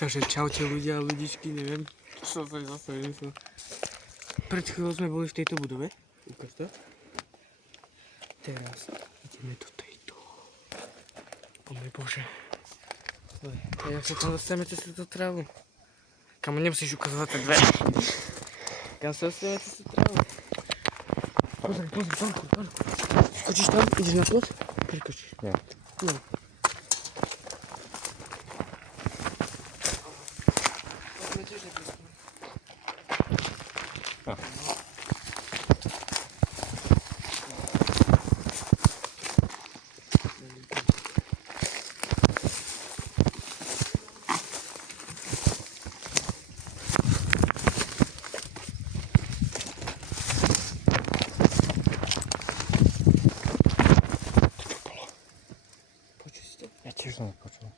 Takže čaute ľudia a ľudičky, neviem, čo sa zase vymyslel. Pred chvíľou sme boli v tejto budove, ukáž to. Teraz ideme do tejto. O môj Bože. A jak sa tam dostaneme cez túto trávu? Kamo, nemusíš ukazovať tie dvere. Kam sa dostaneme cez túto trávu? Pozri, panku. Skočíš tam? Ideš na plot? Prikočíš. Nie. No. Ja tiež som nepočul.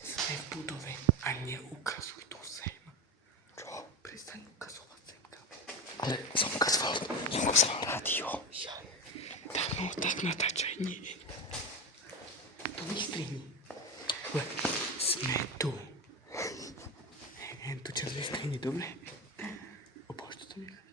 Sme v budove a neukazuj tu sem. Čo? Prestaň ukazovať sem, kamo. Ale som ukazoval rádio. Tak natáčaj, nie. To vystrihni. Sme tu. Tu čas vystrihni, dobre? Opoď to nechaj.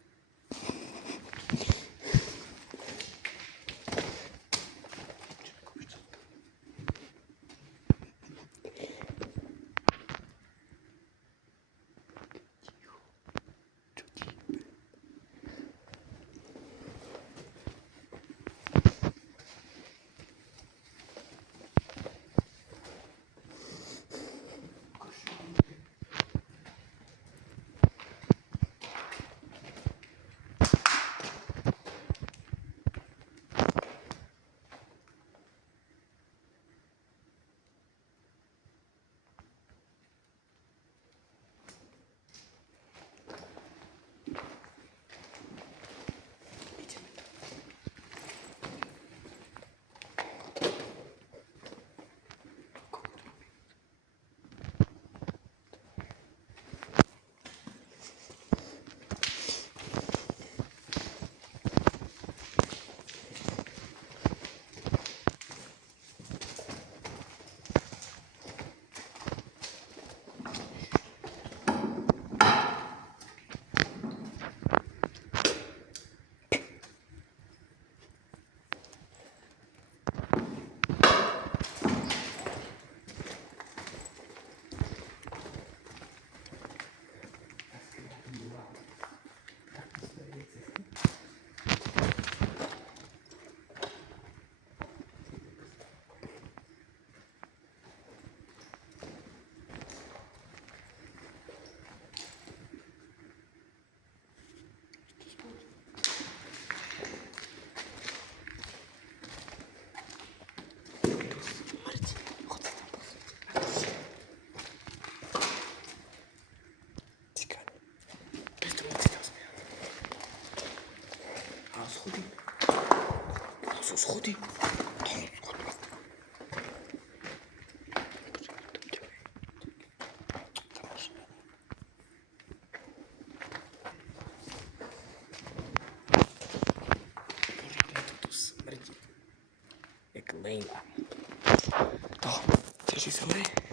Schody. To smrdí. Jak nejlá. To, chceš jít hore?